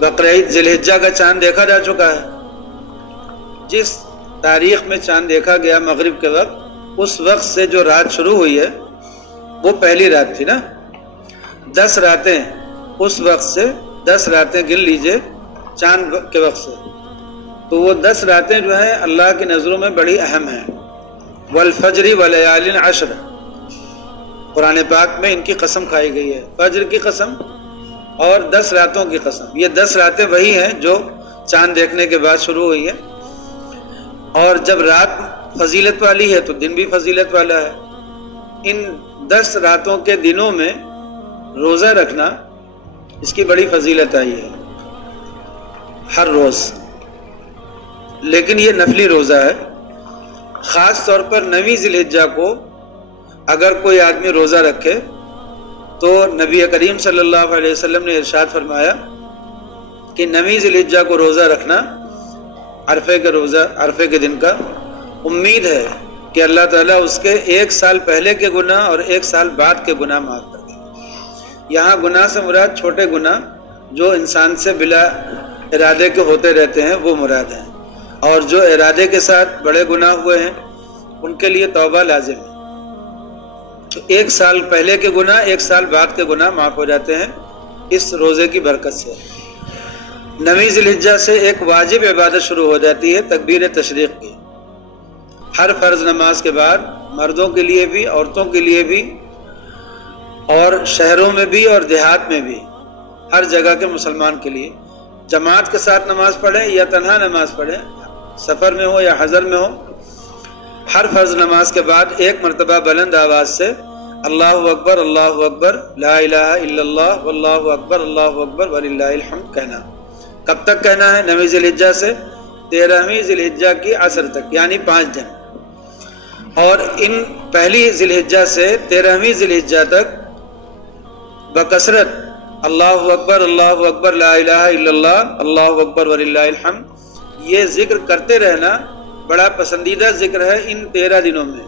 بقرعید ذی الحجہ کا چاند دیکھا جا چکا ہے. جس تاریخ میں چاند دیکھا گیا مغرب کے وقت، اس وقت سے جو رات شروع ہوئی ہے وہ پہلی رات تھی نا. 10 راتیں اس وقت سے 10 راتیں گن لیجئے چاند کے وقت سے، تو وہ 10 راتیں جو ہیں اللہ کی نظروں میں بڑی اہم ہیں. والفجر ولیال عشر، قرآن پاک میں ان کی قسم کھائی گئی ہے، فجر کی قسم اور 10 راتوں کی قسم. یہ 10 راتیں وہی ہیں جو چاند دیکھنے کے بعد شروع ہوئی ہیں. اور جب رات فضیلت والی ہے تو دن بھی فضیلت والا ہے. ان 10 راتوں کے دنوں میں روزہ رکھنا اس کی بڑی فضیلت آئی ہے ہر روز. لیکن یہ نفلی روزہ ہے. خاص طور پر 9 ذی الحجہ کو اگر کوئی آدمی روزہ رکھے تو نبی کریم صلی اللہ علیہ وسلم نے ارشاد فرمایا کہ 9 ذی الحجہ کو روزہ رکھنا، عرفے کے دن کا، امید ہے کہ اللہ تعالیٰ اس کے 1 سال پہلے کے گناہ اور 1 سال بعد کے گناہ معاف کر دیں. یہاں گناہ سے مراد چھوٹے گناہ جو انسان سے بلا ارادے کے ہوتے رہتے ہیں وہ مراد ہیں، اور جو ارادے کے ساتھ بڑے گناہ ہوئے ہیں ان کے لیے توبہ لازم ہے. تو 1 سال پہلے کے گناہ 1 سال بعد کے گناہ معاف ہو جاتے ہیں اس روزے کی برکت سے. 9 ذی الحجہ سے ایک واجب عبادت شروع ہو جاتی ہے، تکبیر تشریق کی. ہر فرض نماز کے بعد مردوں کے لیے بھی، عورتوں کے لیے بھی، اور شہروں میں بھی اور دیہات میں بھی، ہر جگہ کے مسلمان کے لیے جماعت کے ساتھ نماز پڑھیں یا تنہا نماز پڑھیں، سفر میں ہو یا حضر میں ہو، ہر فرض نماز کے بعد ایک مرتبہ بلند آواز سے اللہ اکبر لا الہ الا اللہ واللہ اکبر وللہ الحمد کہنا. کب تک کہنا ہے؟ 9 ذی الحجہ سے 13ویں ذی الحجہ کی عصر تک، یعنی 5 دن. اور ان پہلی ذی الحجہ سے 13ویں ذی الحجہ تک بکثرت اللہ اکبر لا الہ الا اللہ اکبر وللہ الحمد یہ ذکر کرتے رہنا بڑا پسندیدہ ذکر ہے ان 13 دنوں میں.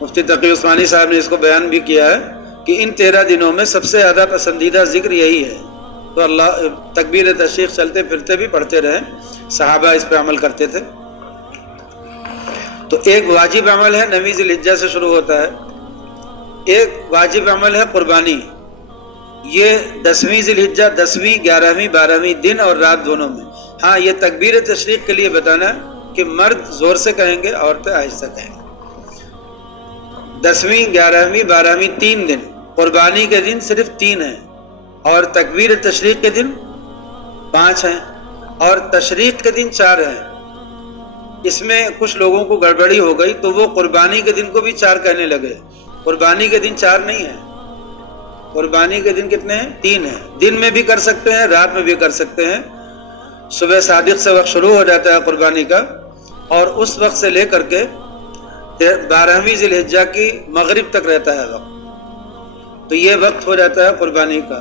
مفتی تقی عثمانی صاحب نے اس کو بیان بھی کیا ہے کہ ان 13 دنوں میں سب سے زیادہ پسندیدہ ذکر یہی ہے. تو اللہ تکبیر تشریق چلتے پھرتے بھی پڑھتے رہیں، صحابہ اس پہ عمل کرتے تھے. تو ایک واجب عمل ہے 9 ذی الحجہ سے شروع ہوتا ہے. ایک واجب عمل ہے قربانی. یہ 10ویں ذی الحجہ 10ویں 11ویں 12ویں دن اور رات دونوں میں. ہاں یہ تکبیر تشریق کے لیے بتانا کہ مرد زور سے کہیں گے، عورتیں آہستہ کہیں گے. 10ویں 11ویں 12ویں 3 دن، قربانی کے دن صرف 3 ہیں اور تکبیر تشریق کے دن 5 ہیں اور تشریق کے دن 4 ہیں. اس میں کچھ لوگوں کو گڑبڑی ہو گئی تو وہ قربانی کے دن کو بھی 4 کہنے لگے. قربانی کے دن 4 نہیں ہیں، قربانی کے دن کتنے ہیں؟ 3 ہیں. دن میں بھی کر سکتے ہیں، رات میں بھی کر سکتے ہیں. صبح صادق سے وقت شروع ہو جاتا ہے قربانی کا، اور اس وقت سے لے کر کے 12ویں ذی الحجہ کی مغرب تک رہتا ہے وقت. تو یہ وقت ہو جاتا ہے قربانی کا.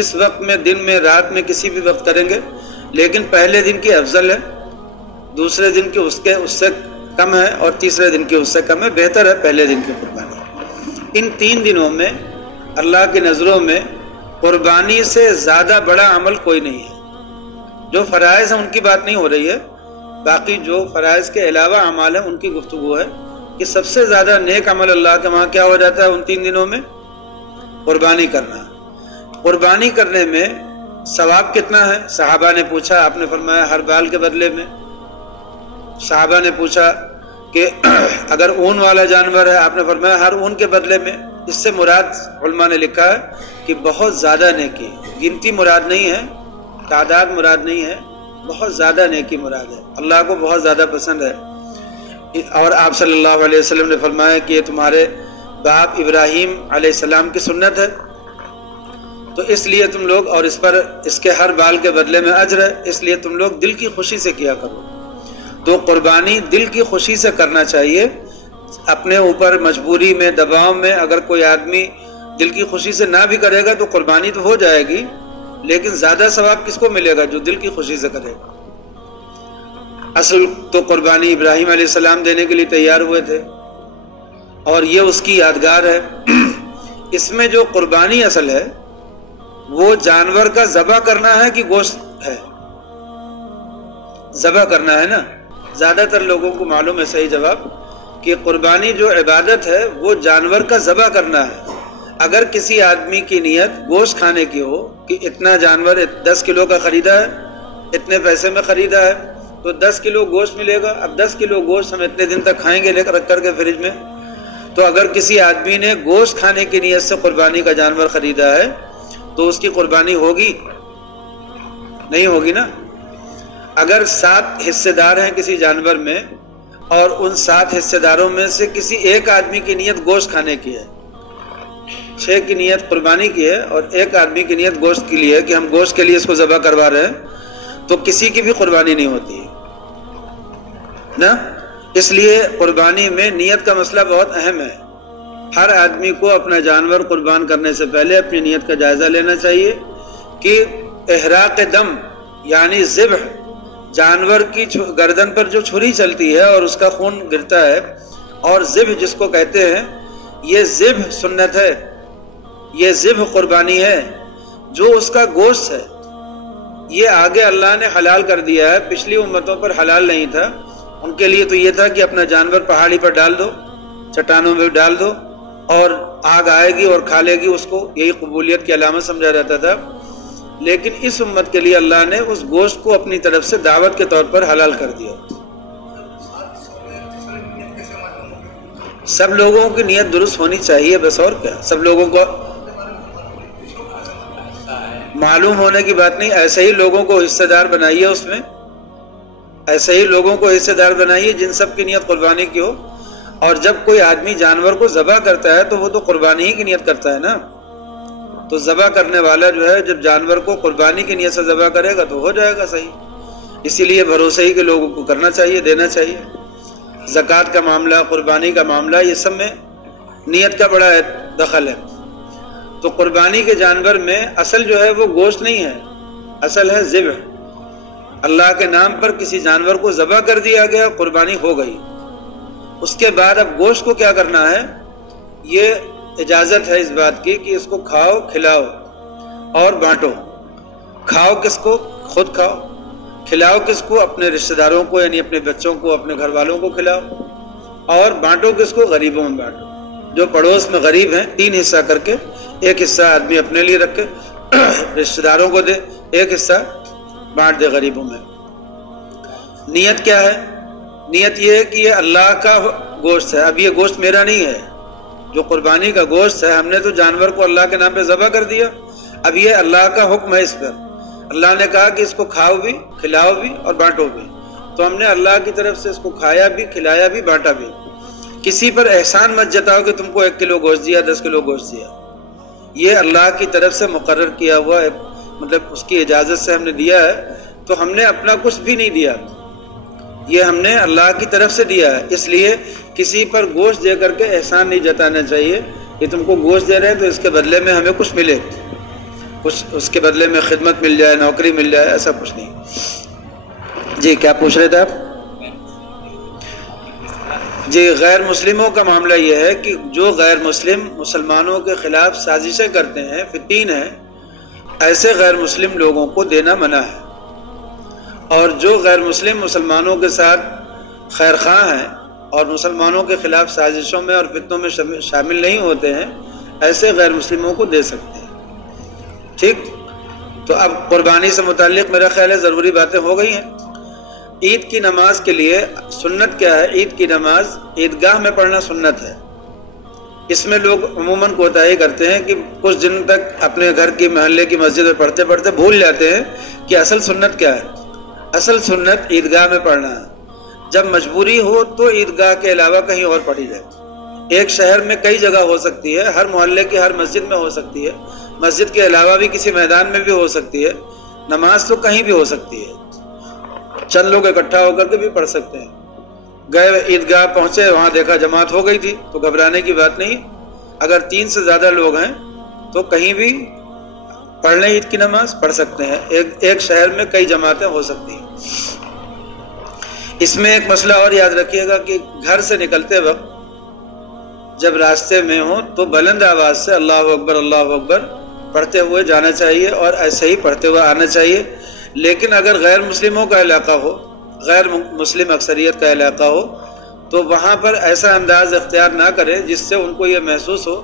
اس وقت میں دن میں رات میں کسی بھی وقت کریں گے، لیکن پہلے دن کی افضل ہے، دوسرے دن کی اس سے کم ہے، اور تیسرے دن کی اس سے کم ہے. بہتر ہے پہلے دن کی قربانی. ان 3 دنوں میں اللہ کی نظروں میں قربانی سے زیادہ بڑا عمل کوئی نہیں ہے. جو فرائض ہیں ان کی بات نہیں ہو رہی ہے، باقی جو فرائض کے علاوہ اعمال ہیں ان کی گفتگو ہے کہ سب سے زیادہ نیک عمل اللہ کے وہاں کیا ہو جاتا ہے ان 3 دنوں میں؟ قربانی کرنا. قربانی کرنے میں ثواب کتنا ہے؟ صحابہ نے پوچھا، آپ نے فرمایا ہر بال کے بدلے میں. صحابہ نے پوچھا کہ اگر اون والا جانور ہے، آپ نے فرمایا ہر اون کے بدلے میں. اس سے مراد علماء نے لکھا ہے کہ بہت زیادہ نیکی، گنتی مراد نہیں ہے، تعداد مراد نہیں ہے، بہت زیادہ نیکی مراد ہے. اللہ کو بہت زیادہ پسند ہے. اور آپ صلی اللہ علیہ وسلم نے فرمایا کہ یہ تمہارے باپ ابراہیم علیہ السلام کی سنت ہے، تو اس لیے تم لوگ، اور اس پر اس کے ہر بال کے بدلے میں اجر ہے، اس لیے تم لوگ دل کی خوشی سے کیا کرو. تو قربانی دل کی خوشی سے کرنا چاہیے. اپنے اوپر مجبوری میں، دباؤ میں اگر کوئی آدمی دل کی خوشی سے نہ بھی کرے گا تو قربانی تو ہو جائے گی، لیکن زیادہ ثواب کس کو ملے گا؟ جو دل کی خوشی سے کرے گا. اصل تو قربانی ابراہیم علیہ السلام دینے کے لیے تیار ہوئے تھے، اور یہ اس کی یادگار ہے. اس میں جو قربانی اصل ہے وہ جانور کا ذبح کرنا ہے کہ گوشت ہے؟ ذبح کرنا ہے نا. زیادہ تر لوگوں کو معلوم ہے صحیح جواب کہ قربانی جو عبادت ہے وہ جانور کا ذبح کرنا ہے. اگر کسی آدمی کی نیت گوشت کھانے کی ہو کہ اتنا جانور 10 کلو کا خریدا ہے، اتنے پیسے میں خریدا ہے، تو 10 کلو گوشت ملے گا. اب 10 کلو گوشت ہم اتنے دن تک کھائیں گے رکھ کر کے فریج میں. تو اگر کسی آدمی نے گوشت کھانے کی نیت سے قربانی کا جانور خریدا ہے تو اس کی قربانی ہوگی؟ نہیں ہوگی نا. اگر 7 حصے دار ہیں کسی جانور میں اور ان 7 حصے داروں میں سے کسی ایک آدمی کی نیت گوشت کھانے کی ہے، 6 کی نیت قربانی کی ہے اور ایک آدمی کی نیت گوشت کے لیے ہے کہ ہم گوشت کے لیے اس کو ذبح کروا رہے ہیں، تو کسی کی بھی قربانی نہیں ہوتی ہے نا. اس لیے قربانی میں نیت کا مسئلہ بہت اہم ہے. ہر آدمی کو اپنا جانور قربان کرنے سے پہلے اپنی نیت کا جائزہ لینا چاہیے کہ احراق دم یعنی ذبح، جانور کی گردن پر جو چھری چلتی ہے اور اس کا خون گرتا ہے، اور ذبح جس کو کہتے ہیں، یہ ذبح سنت ہے، یہ ذبح قربانی ہے. جو اس کا گوشت ہے یہ آگے اللہ نے حلال کر دیا ہے. پچھلی امتوں پر حلال نہیں تھا، ان کے لیے تو یہ تھا کہ اپنا جانور پہاڑی پر ڈال دو، چٹانوں میں ڈال دو اور آگ آئے گی اور کھا لے گی اس کو. یہی قبولیت کی علامت سمجھا جاتا تھا. لیکن اس امت کے لیے اللہ نے اس گوشت کو اپنی طرف سے دعوت کے طور پر حلال کر دیا. سب لوگوں کی نیت درست ہونی چاہیے بس، اور کیا. سب لوگوں کو معلوم ہونے کی بات نہیں. ایسے ہی لوگوں کو حصے دار بنائیے، اس میں ایسے ہی لوگوں کو حصے دار بنائیے جن سب کی نیت قربانی کی ہو. اور جب کوئی آدمی جانور کو ذبح کرتا ہے تو وہ تو قربانی ہی کی نیت کرتا ہے نا. تو ذبح کرنے والا جو ہے جب جانور کو قربانی کی نیت سے ذبح کرے گا تو ہو جائے گا صحیح. اسی لیے بھروسے ہی کے لوگوں کو کرنا چاہیے، دینا چاہیے. زکوٰۃ کا معاملہ، قربانی کا معاملہ، یہ سب میں نیت کا بڑا دخل ہے. تو قربانی کے جانور میں اصل جو ہے وہ گوشت نہیں ہے، اصل ہے ذبح. اللہ کے نام پر کسی جانور کو ذبح کر دیا گیا، قربانی ہو گئی. اس کے بعد اب گوشت کو کیا کرنا ہے؟ یہ اجازت ہے اس بات کی کہ اس کو کھاؤ، کھلاؤ اور بانٹو. کھاؤ کس کو؟ خود کھاؤ. کھلاؤ کس کو؟ اپنے رشتہ داروں کو، یعنی اپنے بچوں کو، اپنے گھر والوں کو کھلاؤ. اور بانٹو کس کو؟ غریبوں میں بانٹو. جو پڑوس میں غریب ہیں 3 حصہ کر کے، 1 حصہ آدمی اپنے لیے رکھے، رشتہ داروں کو دے، 1 حصہ بانٹ دے غریبوں میں. نیت کیا ہے؟ نیت یہ ہے کہ یہ اللہ کا گوشت ہے. اب یہ گوشت میرا نہیں ہے، جو قربانی کا گوشت ہے ہم نے تو جانور کو اللہ کے نام پہ ذبح کر دیا. اب یہ اللہ کا حکم ہے اس پر. اللہ نے کہا کہ اس کو کھاؤ بھی، کھلاؤ بھی اور بانٹو بھی. تو ہم نے اللہ کی طرف سے اس کو کھایا بھی، کھلایا بھی، بانٹا بھی. کسی پر احسان مت جتاؤ کہ تم کو 1 کلو گوشت دیا، 10 کلو گوشت دیا. یہ اللہ کی طرف سے مقرر کیا ہوا ہے، مطلب اس کی اجازت سے ہم نے دیا ہے. تو ہم نے اپنا کچھ بھی نہیں دیا، یہ ہم نے اللہ کی طرف سے دیا ہے. اس لیے کسی پر گوشت دے کر کے احسان نہیں جتانا چاہیے کہ تم کو گوشت دے رہے ہیں تو اس کے بدلے میں ہمیں کچھ ملے، کچھ اس کے بدلے میں خدمت مل جائے، نوکری مل جائے، ایسا کچھ نہیں. جی کیا پوچھ رہے تھے آپ؟ جی غیر مسلموں کا معاملہ یہ ہے کہ جو غیر مسلم مسلمانوں کے خلاف سازشیں کرتے ہیں، فتین ہیں، ایسے غیر مسلم لوگوں کو دینا منع ہے. اور جو غیر مسلم مسلمانوں کے ساتھ خیر خواہ ہیں اور مسلمانوں کے خلاف سازشوں میں اور فتنوں میں شامل نہیں ہوتے ہیں، ایسے غیر مسلموں کو دے سکتے ہیں. ٹھیک. تو اب قربانی سے متعلق میرا خیال ہے ضروری باتیں ہو گئی ہیں. عید کی نماز کے لیے سنت کیا ہے؟ عید کی نماز عیدگاہ میں پڑھنا سنت ہے. اس میں لوگ عموماً کوتاہی کرتے ہیں کہ کچھ دن تک اپنے گھر کی، محلے کی مسجد میں پڑھتے پڑھتے بھول جاتے ہیں کہ اصل سنت کیا ہے. اصل سنت عیدگاہ میں پڑھنا ہے. جب مجبوری ہو تو عیدگاہ کے علاوہ کہیں اور پڑھی جائے. ایک شہر میں کئی جگہ ہو سکتی ہے، ہر محلے کی ہر مسجد میں ہو سکتی ہے، مسجد کے علاوہ بھی کسی میدان میں بھی ہو سکتی ہے. نماز تو کہیں بھی ہو سکتی ہے، چند لوگ اکٹھا ہو کر کے بھی پڑھ سکتے ہیں. گئے عیدگاہ پہنچے، وہاں دیکھا جماعت ہو گئی تھی تو گھبرانے کی بات نہیں. اگر 3 سے زیادہ لوگ ہیں تو کہیں بھی پڑھ لیں، عید کی نماز پڑھ سکتے ہیں. ایک شہر میں کئی جماعتیں ہو سکتی ہیں. اس میں ایک مسئلہ اور یاد رکھیے گا کہ گھر سے نکلتے وقت جب راستے میں ہو تو بلند آواز سے اللہ اکبر اللہ اکبر پڑھتے ہوئے جانا چاہیے اور ایسے ہی پڑھتے ہوئے آنا چاہیے. لیکن اگر غیر مسلموں کا علاقہ ہو، غیر مسلم اکثریت کا علاقہ ہو، تو وہاں پر ایسا انداز اختیار نہ کرے جس سے ان کو یہ محسوس ہو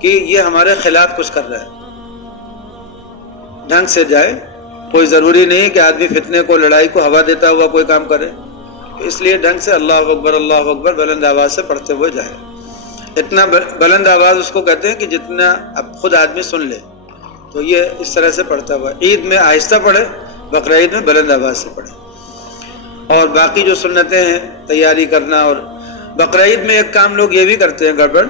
کہ یہ ہمارے خلاف کچھ کر رہا ہے. ڈھنگ سے جائے. کوئی ضروری نہیں کہ آدمی فتنے کو، لڑائی کو ہوا دیتا ہوا کوئی کام کرے. اس لیے ڈھنگ سے اللہ اکبر بلند آواز سے پڑھتے ہوئے جائے. اتنا بلند آواز اس کو کہتے ہیں کہ جتنا اب خود آدمی سن لے. تو یہ اس طرح سے پڑھتا ہوا. عید میں آہستہ پڑھے، بقرعید میں بلند آواز سے پڑھے. اور باقی جو سنتیں ہیں تیاری کرنا. اور بقرعید میں ایک کام لوگ یہ بھی کرتے ہیں گڑبڑ،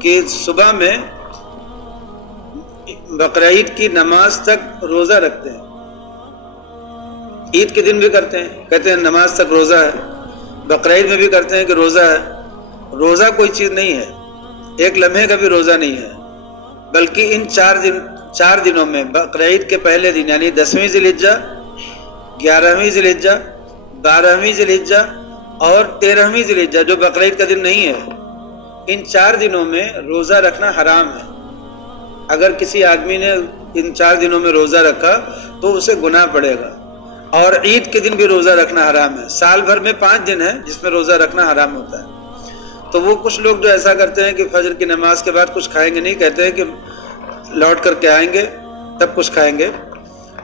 کہ صبح میں بقرعید کی نماز تک روزہ رکھتے ہیں. عید کے دن بھی کرتے ہیں، کہتے ہیں نماز تک روزہ ہے. بقرعید میں بھی کرتے ہیں کہ روزہ ہے. روزہ کوئی چیز نہیں ہے، ایک لمحے کا بھی روزہ نہیں ہے، بلکہ ان 4 دنوں میں بقرعید کے پہلے دن یعنی 10ویں ذی الحجہ، 11ویں ذی الحجہ، 12ویں ذی الحجہ اور 13ویں ذی الحجہ جو بقرعید کا دن نہیں ہے، ان 4 دنوں میں روزہ رکھنا حرام ہے. اگر کسی آدمی نے ان 4 دنوں میں روزہ رکھا تو اسے گناہ پڑے گا. اور عید کے دن بھی روزہ رکھنا حرام ہے. سال بھر میں 5 دن ہیں جس میں روزہ رکھنا حرام ہوتا ہے. تو وہ کچھ لوگ جو ایسا کرتے ہیں کہ فجر کی نماز کے بعد کچھ کھائیں گے نہیں، کہتے ہیں کہ لوٹ کر کے آئیں گے تب کچھ کھائیں گے.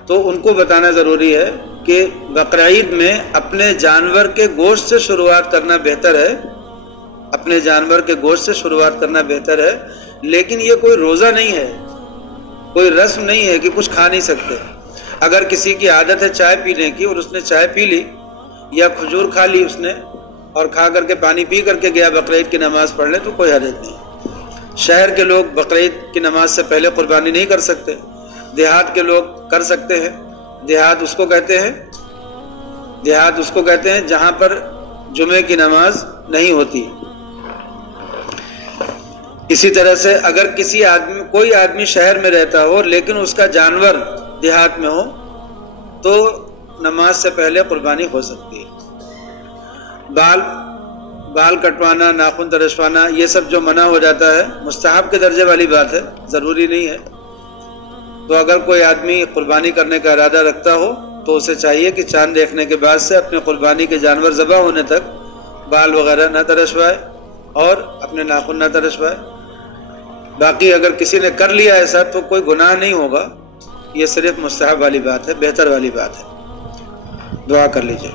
تو ان کو بتانا ضروری ہے کہ بقرعید میں اپنے جانور کے گوشت سے شروعات کرنا بہتر ہے. اپنے جانور کے گوشت سے شروعات کرنا بہتر ہے. لیکن یہ کوئی روزہ نہیں ہے، کوئی رسم نہیں ہے کہ کچھ کھا نہیں سکتے. اگر کسی کی عادت ہے چائے پینے کی اور اس نے چائے پی لی یا کھجور کھا لی اس نے اور کھا کر کے پانی پی کر کے گیا بقرعید کی نماز پڑھنے تو کوئی حرج نہیں. شہر کے لوگ بقرعید کی نماز سے پہلے قربانی نہیں کر سکتے. دیہات کے لوگ کر سکتے ہیں. دیہات اس کو کہتے ہیں جہاں پر جمعے کی نماز نہیں ہوتی. اسی طرح سے اگر کوئی آدمی شہر میں رہتا ہو لیکن اس کا جانور دیہات میں ہو تو نماز سے پہلے قربانی ہو سکتی ہے. بال کٹوانا، ناخن ترشوانا یہ سب جو منع ہو جاتا ہے مستحب کے درجے والی بات ہے، ضروری نہیں ہے. تو اگر کوئی آدمی قربانی کرنے کا ارادہ رکھتا ہو تو اسے چاہیے کہ چاند دیکھنے کے بعد سے اپنے قربانی کے جانور ذبح ہونے تک بال وغیرہ نہ ترشوائے اور اپنے ناخن نہ ترشوائے. باقی اگر کسی نے کر لیا ایسا تو کوئی گناہ نہیں ہوگا. یہ صرف مستحب والی بات ہے، بہتر والی بات ہے. دعا کر لیجیے.